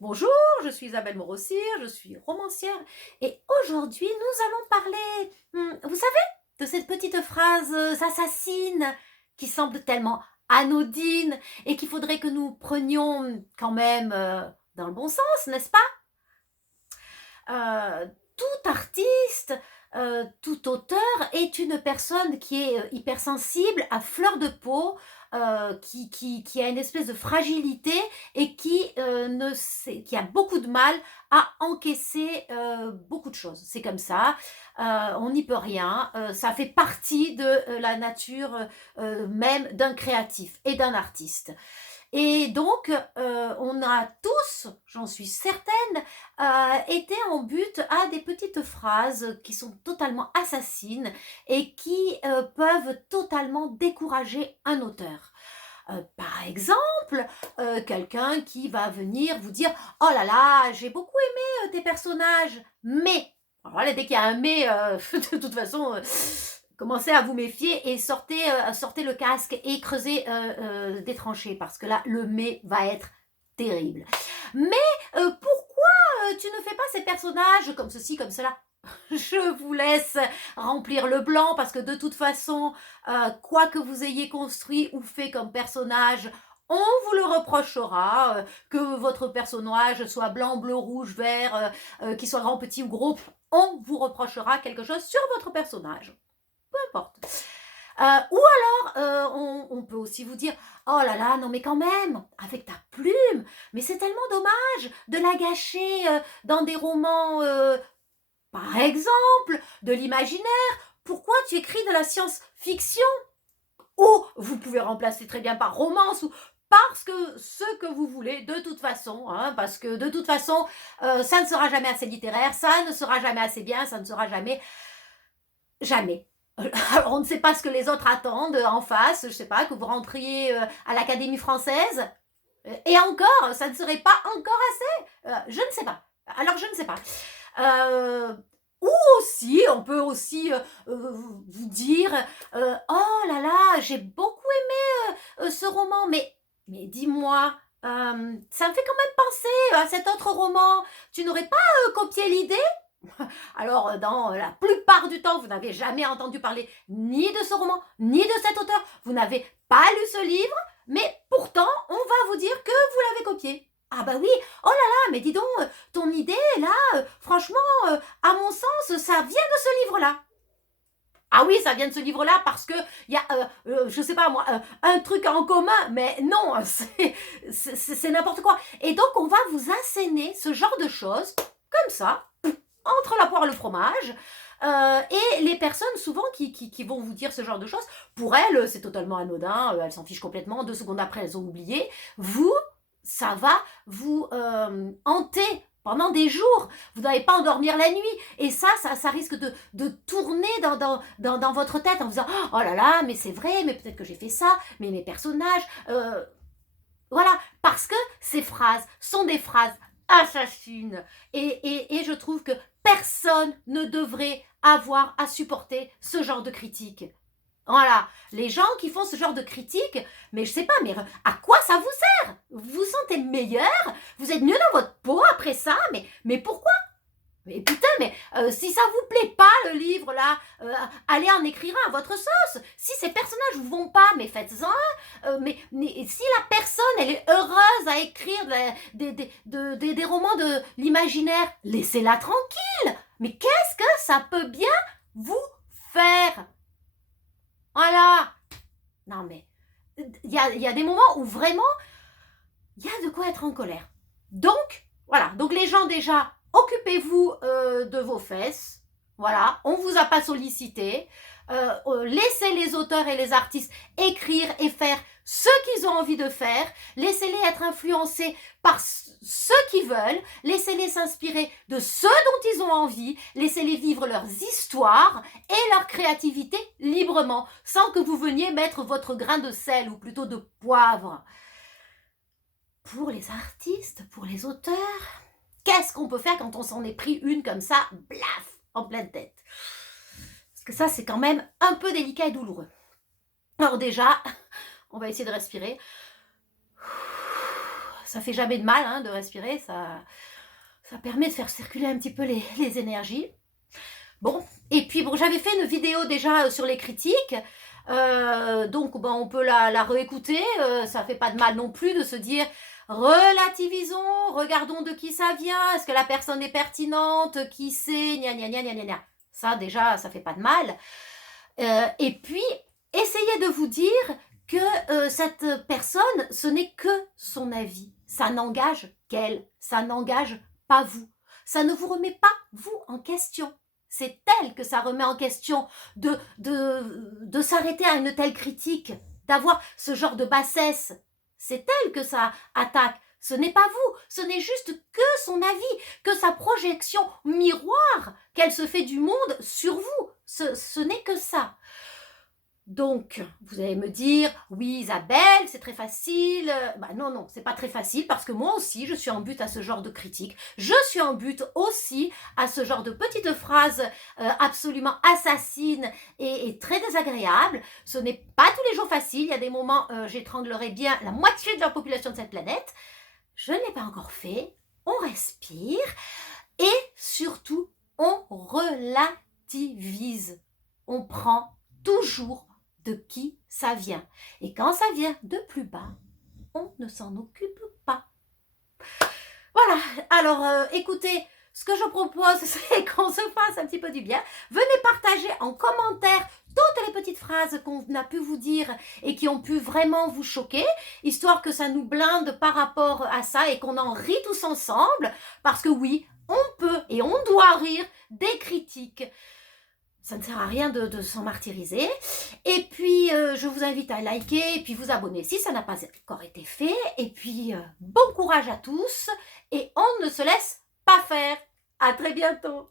Bonjour, je suis Isabelle Morossir, je suis romancière et aujourd'hui nous allons parler, vous savez, de cette petite phrase assassine qui semble tellement anodine et qu'il faudrait que nous prenions quand même dans le bon sens, n'est-ce pas? Tout artiste, tout auteur est une personne qui est hypersensible, à fleur de peau, qui a une espèce de fragilité et ne sait, qui a beaucoup de mal à encaisser beaucoup de choses. C'est comme ça, on n'y peut rien, ça fait partie de la nature même d'un créatif et d'un artiste. Et donc, on a tous, j'en suis certaine, été en but à des petites phrases qui sont totalement assassines et qui peuvent totalement décourager un auteur. Par exemple, quelqu'un qui va venir vous dire: «Oh là là, j'ai beaucoup aimé tes personnages, mais…» alors là, dès qu'il y a un «mais», de toute façon, commencez à vous méfier et sortez le casque et creusez des tranchées parce que là, le «mais» va être terrible. «Mais pourquoi tu ne fais pas ces personnages comme ceci, comme cela?» Je vous laisse remplir le blanc parce que de toute façon, quoi que vous ayez construit ou fait comme personnage, on vous le reprochera, que votre personnage soit blanc, bleu, rouge, vert, qu'il soit grand, petit ou gros, on vous reprochera quelque chose sur votre personnage, peu importe. Ou alors, on peut aussi vous dire: «Oh là là, non mais quand même, avec ta plume, mais c'est tellement dommage de la gâcher, dans des romans, par exemple, de l'imaginaire. Pourquoi tu écris de la science-fiction?» Ou vous pouvez remplacer très bien par romance ou parce que ce que vous voulez de toute façon, hein, parce que de toute façon, ça ne sera jamais assez littéraire, ça ne sera jamais assez bien, ça ne sera jamais, jamais. Alors on ne sait pas ce que les autres attendent en face, je ne sais pas, que vous rentriez à l'Académie française, et encore, ça ne serait pas encore assez, je ne sais pas. Alors je ne sais pas. Heu, ou aussi, on peut aussi, vous dire, «Oh là là, j'ai beaucoup aimé, ce roman, mais dis-moi, ça me fait quand même penser à cet autre roman. Tu n'aurais pas, copié l'idée?» Alors, dans la plupart du temps, vous n'avez jamais entendu parler ni de ce roman, ni de cet auteur. Vous n'avez pas lu ce livre, mais pourtant, on va vous dire que vous l'avez copié. Ah bah oui, oh là là, mais dis donc, ton idée là, franchement, à mon sens, ça vient de ce livre-là. Ah oui, ça vient de ce livre-là parce qu'il y a, je sais pas moi, un truc en commun, mais non, c'est n'importe quoi. Et donc, on va vous asséner ce genre de choses, comme ça, entre la poire et le fromage. Et les personnes souvent qui vont vous dire ce genre de choses, pour elles, c'est totalement anodin, elles s'en fichent complètement, 2 secondes après, elles ont oublié. Vous, ça va vous hanter pendant des jours. Vous n'allez pas endormir la nuit. Et ça risque de tourner dans votre tête en vous disant: «Oh là là, mais c'est vrai, mais peut-être que j'ai fait ça, mais mes personnages…» Voilà, parce que ces phrases sont des phrases assassines. Et je trouve que personne ne devrait avoir à supporter ce genre de critique. Voilà, les gens qui font ce genre de critique, mais je sais pas, mais à quoi ça vous sert? Vous vous sentez meilleur? Vous êtes mieux dans votre peau après ça? Mais pourquoi? Mais putain, mais si ça vous plaît pas le livre là, allez en écrire un à votre sauce. Si ces personnages vous vont pas, mais faites-en un. Mais si la personne elle est heureuse à écrire des romans de l'imaginaire, laissez-la tranquille. Mais qu'est-ce que ça peut bien vous faire? Voilà. Non mais il y a des moments où vraiment il y a de quoi être en colère. Donc, voilà. Donc, les gens, déjà, occupez-vous de vos fesses. Voilà. On ne vous a pas sollicité. Laissez les auteurs et les artistes écrire et faire ce qu'ils ont envie de faire. Laissez-les être influencés par ce qu'ils veulent. Laissez-les s'inspirer de ce dont ils ont envie. Laissez-les vivre leurs histoires et leur créativité librement, sans que vous veniez mettre votre grain de sel ou plutôt de poivre. Pour les artistes, pour les auteurs, qu'est-ce qu'on peut faire quand on s'en est pris une comme ça, blaf, en pleine tête? Parce que ça, c'est quand même un peu délicat et douloureux. Alors déjà, on va essayer de respirer. ça fait jamais de mal, hein, de respirer, ça permet de faire circuler un petit peu les énergies. Bon, et puis bon, j'avais fait une vidéo déjà sur les critiques, donc ben, on peut la réécouter, ça fait pas de mal non plus de se dire: «Relativisons, regardons de qui ça vient, est-ce que la personne est pertinente? Qui c'est? Gna gna gna gna gna gna». Ça déjà, ça fait pas de mal, et puis essayez de vous dire que, cette personne, ce n'est que son avis. Ça n'engage qu'elle, ça n'engage pas vous. Ça ne vous remet pas, vous, en question. C'est elle que ça remet en question de s'arrêter à une telle critique, d'avoir ce genre de bassesse. C'est elle que ça attaque. Ce n'est pas vous, ce n'est juste que son avis, que sa projection miroir qu'elle se fait du monde sur vous. Ce n'est que ça. Donc, vous allez me dire: «Oui Isabelle, c'est très facile». Bah non, non, c'est pas très facile parce que moi aussi je suis en butte à ce genre de critique. Je suis en butte aussi à ce genre de petites phrases, absolument assassines et très désagréables. Ce n'est pas tous les jours facile, il y a des moments, j'étranglerais bien la moitié de la population de cette planète. Je ne l'ai pas encore fait, on respire et surtout on relativise. On prend toujours de qui ça vient. Et quand ça vient de plus bas, on ne s'en occupe pas. Voilà, alors écoutez, ce que je propose, c'est qu'on se fasse un petit peu du bien. Venez partager en commentaire toutes les petites phrases qu'on a pu vous dire et qui ont pu vraiment vous choquer, histoire que ça nous blinde par rapport à ça et qu'on en rit tous ensemble, parce que oui, on peut et on doit rire des critiques. Ça ne sert à rien de s'en martyriser. Et puis, je vous invite à liker et puis vous abonner si ça n'a pas encore été fait. Et puis, bon courage à tous et on ne se laisse pas faire. À très bientôt.